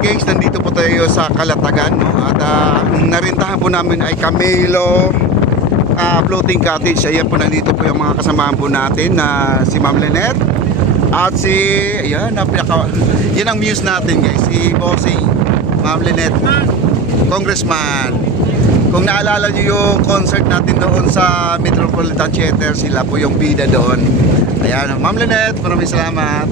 guys, nandito po tayo sa Calatagan, no? At narintahan po namin ay Camelo Floating Cottage. Ayan po, nandito po yung mga kasamahan po natin na si Ma'am Lynette at si, ayan, yan ang muse natin guys, si Bossing, Ma'am Lynette, Congressman. Kung naalala nyo yung concert natin doon sa Metropolitan Theater, sila po yung bida doon. Ayan, Ma'am Lynette, maraming salamat.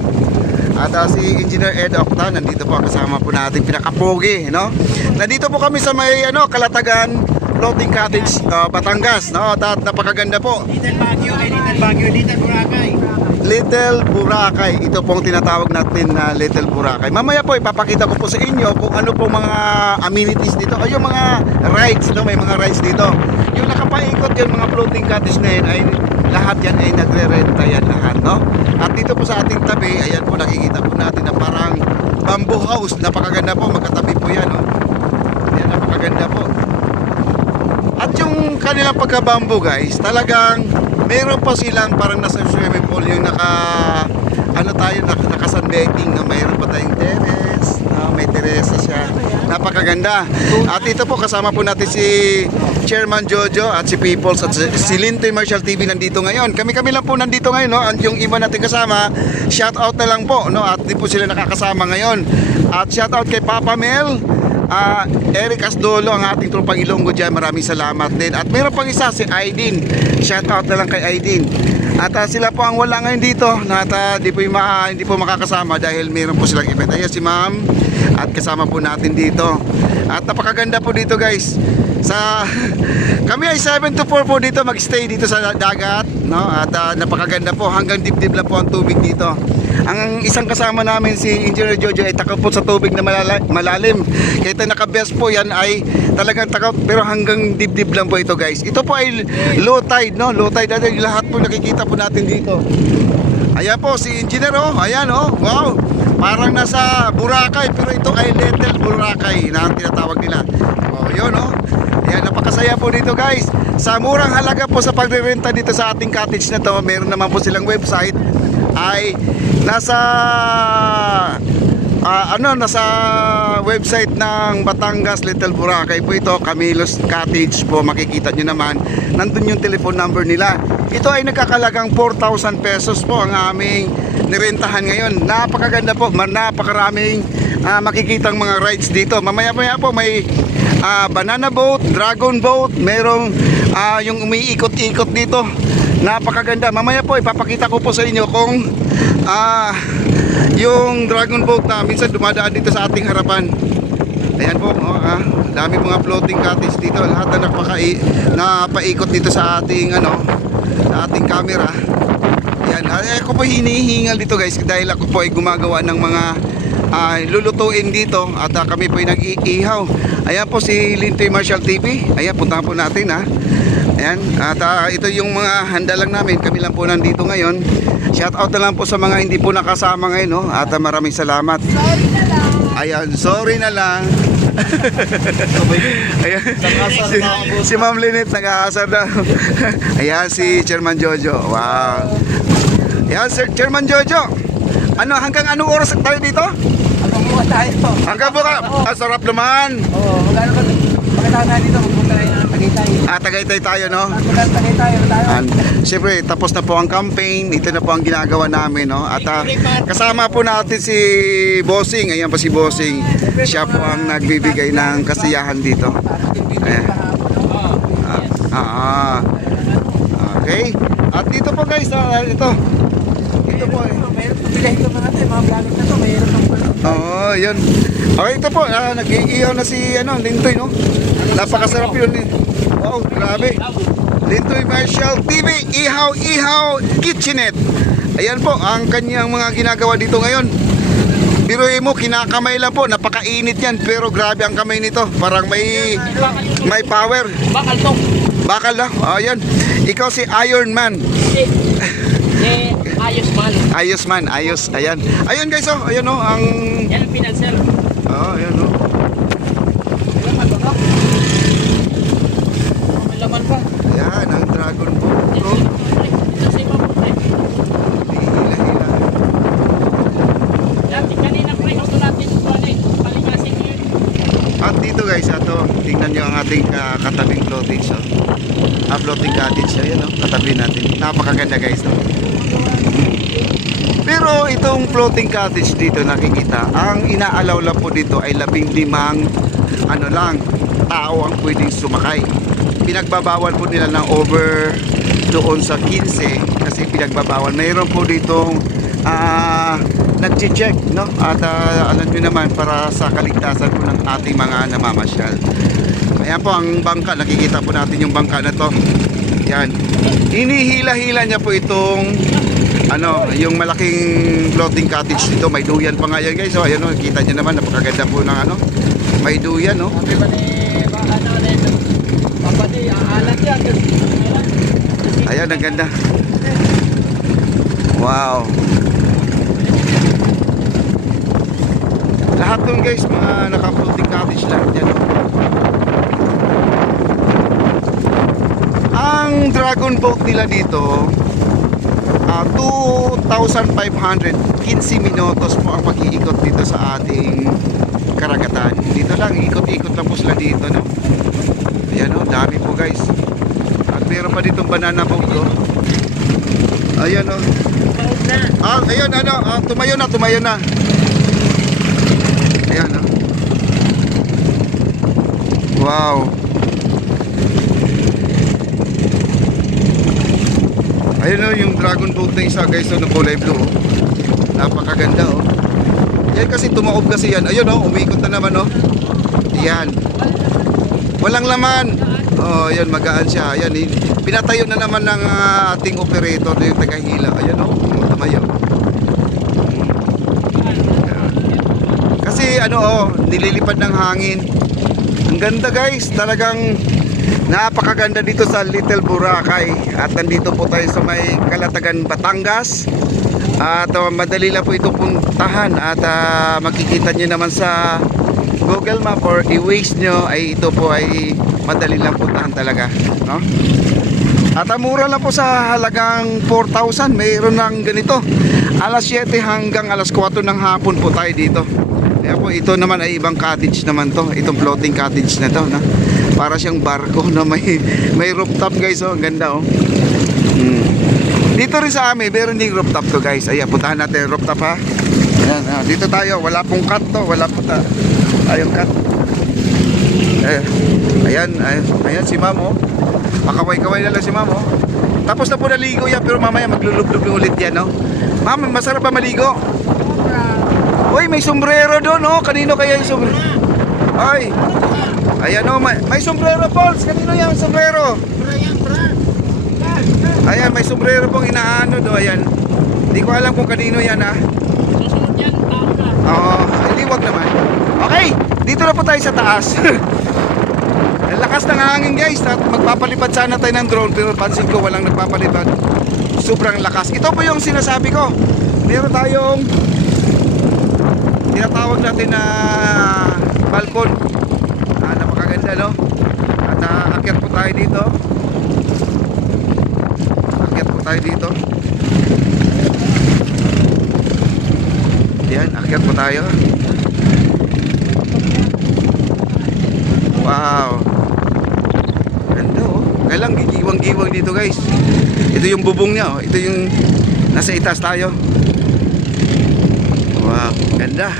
At si Engineer Ed Octa, nandito po kasama po natin, pinakapogi, no? Nandito po kami sa may Calatagan Floating Cottage, Batangas, no? At napakaganda po. Little Baguio, Little Boracay. Little Boracay, ito pong tinatawag natin na Little Boracay. Mamaya po ipapakita ko po sa inyo kung ano po mga amenities dito, ay yung mga rides, no? May mga rides dito. Yung nakapaikot yung mga floating cottage na yun, ay lahat yan ay nagre-renta yan lahat, no? At dito po sa ating tabi, ayan po, nakikita po natin na parang bamboo house. Napakaganda po, magkatabi po yan, no? Ayan, napakaganda po. At yung kanilang pagka-bamboo guys, talagang meron pa silang parang nasa swimming pool yung naka-sunbathing, no? Mayroon pa tayong terrace, no? May teresa siya. Napakaganda. At ito po, kasama po natin si Chairman Jojo at si Peoples at si Lintoy Marshall TV nandito ngayon. Kami-kami lang po nandito ngayon, no? At yung iba natin kasama, shout out na lang po, no? At di po sila nakakasama ngayon. At shout out kay Papa Mel, Eric Asdolo, ang ating tropang Ilonggo dyan, maraming salamat din. At meron pang isa, si Aidin, shout out na lang kay Aidin. At sila po ang wala ngayon dito, at hindi po makakasama dahil meron po silang event. Ayan si Ma'am, at kasama po natin dito. At napakaganda po dito guys. Kami ay 7 to 4 po dito, magstay dito sa dagat, no? At napakaganda po, hanggang dibdib lang po ang tubig dito. Ang isang kasama namin, si Engineer Jojo, ay takot po sa tubig na malalim. Kaya naka-best po yan, ay talagang takot, pero hanggang dibdib lang po ito guys. Ito po ay low tide, no? Low tide, lahat po nakikita po natin dito. Ayan po si Engineer, oh. Ayan, oh. Wow, parang nasa Boracay, pero ito ay Little Boracay na ang tinatawag nila. Oh, yun, oh. Ayan, napakasaya po dito guys. Sa murang halaga po sa pagrerenta dito sa ating cottage na to, meron naman po silang website, ay nasa nasa website ng Batangas Little Boracay po ito, Camilo's Cottage po, makikita nyo naman, nandun yung telephone number nila. Ito ay nagkakalagang 4,000 pesos po ang aming nirentahan ngayon. Napakaganda po, napakaraming makikitang mga rides dito. Mamaya po may banana boat, dragon boat, merong yung umiikot-ikot dito. Napakaganda. Mamaya po ipapakita ko po sa inyo kung yung dragon boat na minsan dumadaan dito sa ating harapan. Ayan po, dami mga floating cottage dito. Lahat na napaikot dito sa ating sa ating camera. Ayan, ako po hinihingal dito guys dahil ako po ay gumagawa ng mga lulutuin dito at kami po ay nag-iihaw. Ayan po si Lintoy Marshall TV. Ayan, puntahan po natin Ayan, at ito yung mga handa lang namin. Kami lang po nandito ngayon. Shout out na lang po sa mga hindi po nakasama ngayon, no? At maraming salamat. Sorry na lang. Ayan, sorry na lang. Ayan, si Ma'am Lynette nag-aasar na. Ayan si Chairman Jojo. Wow. Ayan, Sir Chairman Jojo. Hanggang anong oras tayo dito? Hanggang buwan tayo. Hanggang buka. Sarap naman. Oo, magkano ka? Pagkatapos na dito, magpunta tayo ng Tagaytay. Tagaytay tayo, no? Magkano Tagaytay tayo? Siyempre, tapos na po ang campaign. Ito na po ang ginagawa namin, no? At kasama po natin si Bossing. Ayan pa si Bossing. Siya po ang nagbibigay ng kasiyahan dito. Ayan. Okay. At dito po guys, ito po Mayroon po bigay ito mga gamit na ito. Mayroon ng pala. Oo, yun. Okay, ito po, nag-iihaw na si Lintoy, no? Napakasarap yun. Wow, grabe. Lintoy Marshall TV, Ihaw Kitchenette. Ayan po, ang kanyang mga ginagawa dito ngayon. Biruin mo, kinakamay lang po, napakainit yan. Pero grabe ang kamay nito, parang may power. Bakal to. Bakal lang, ayan. Ikaw si Iron Man. Ayos man, ayan. Ayan guys, ayan ang... Yan ang pinanser. Ayan May laman pa. Ayan, ang dragon boat. Kanina pre, gusto natin palingasin. ating katabing floating siya. Floating cottage siya, yun, katabi natin. Napakaganda guys. Pero itong floating cottage dito nakikita, ang inaalaw lang po dito ay 15 tao ang pwedeng sumakay. Pinagbabawal po nila ng over doon sa 15 kasi pinagbabawal. Mayroon po ditong nag-check, no? At alam nyo naman, para sa kaligtasan po ng ating mga namamasyal. Ayan po ang bangka, nakikita po natin yung bangka na to. Yan, hinihila-hila niya po itong yung malaking floating cottage dito. May duyan pa nga yan guys. So ayan, kita nyo naman, napakaganda po ng may duyan, no? Sabi ba ni Papa di, alat yan. Ayan, ang ganda. Wow. Lahat dun guys, mga naka-floating cottage lahat yan. Ang dragon boat nila dito, 2,500, 15 minutos po ang pag-iikot dito sa ating karagatan. Dito lang, ikot-ikot lang po sila dito, no? Ayan, dami po guys. At meron pa ditong banana boat, no? Ayan, ayun, tumayo na. Ayan, wow. Ayun, yung dragon boat na isa guys, na kulay blue. Napakaganda, Yan kasi tumaob kasi yan. Ayun, umiikot na naman, Yan. Walang laman. Yan, magaan siya. Yan, pinatayo na naman ng ating operator na yung tagahila. Ayan, tumayo. Kasi nililipad ng hangin. Ang ganda guys, talagang napakaganda dito sa Little Boracay. At nandito po tayo sa may Calatagan, Batangas. At madali lang po ito puntahan. At makikita nyo naman sa Google Map or i-Waze nyo, ay ito po ay madali lang puntahan talaga, no? At mura lang po sa halagang 4,000. Mayroon ng ganito, alas 7 hanggang alas 4 ng hapon po tayo dito. Kaya po ito naman ay ibang cottage naman to. Itong floating cottage na to, no? Para siyang barko na may rooftop guys, ang ganda, Dito rin sa amin, meron ding rooftop to guys. Ayan, puntahan natin rooftop, ha. Ayan, dito tayo, wala pong cut to, wala po tayong cut. Ayan si Ma'am, makaway-kaway na lang si Ma'am, Tapos na po naligo yan, pero mamaya maglulublog ulit yan, Ma'am, masarap ba maligo? Uy, may sombrero doon, kanino kaya yung sombrero? Ay, ayan, may sombrero, Pauls. Kanino yung sombrero? Ayan, may sombrero pong inaano do. Ayan, hindi ko alam kung kanino yan, Susunod yan, tao na. Oo, hindi, wag naman. Okay, dito na po tayo sa taas. Ang lakas ng hangin guys. At magpapalipad sana tayo ng drone, pero pansin ko walang nagpapalipad. Sobrang lakas. Ito po yung sinasabi ko. Meron tayong tinatawag natin na balkon. Napakaganda, no? At akyat po tayo dito. Yan, akyat po tayo. Wow, ganda, kailang gigiwang-giwang dito guys. Ito yung bubong niya, ito yung nasa itaas tayo. Wow, ganda.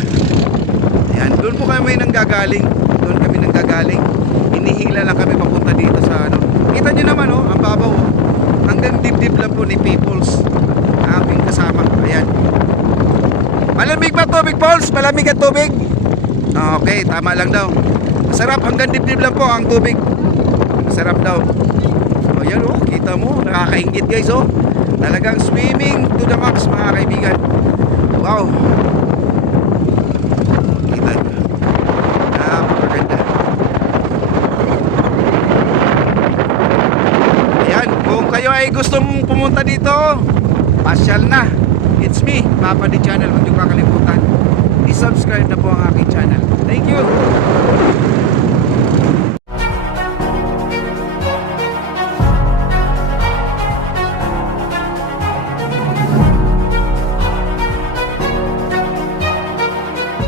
Yan, doon po kami nanggagaling. Hinihila lang kami papunta dito sa Kita nyo naman, ang babaw, hanggang dibdib lang po ni Peoples aming kasama. Ayan, malamig ba tubig, Pauls? Malamig ang tubig? Okay, tama lang daw. Masarap, hanggang dibdib lang po ang tubig. Masarap daw. Ayan, kita mo, nakakaingit guys, talagang swimming to the max mga kaibigan. Wow, kita nyo, napakaganda. Ayan, kung kayo ay gustong pumunta dito, pasyal na. It's me, Papa D Channel. Huwag niyo kakalimutan, i-subscribe na po ang aking channel. Thank you.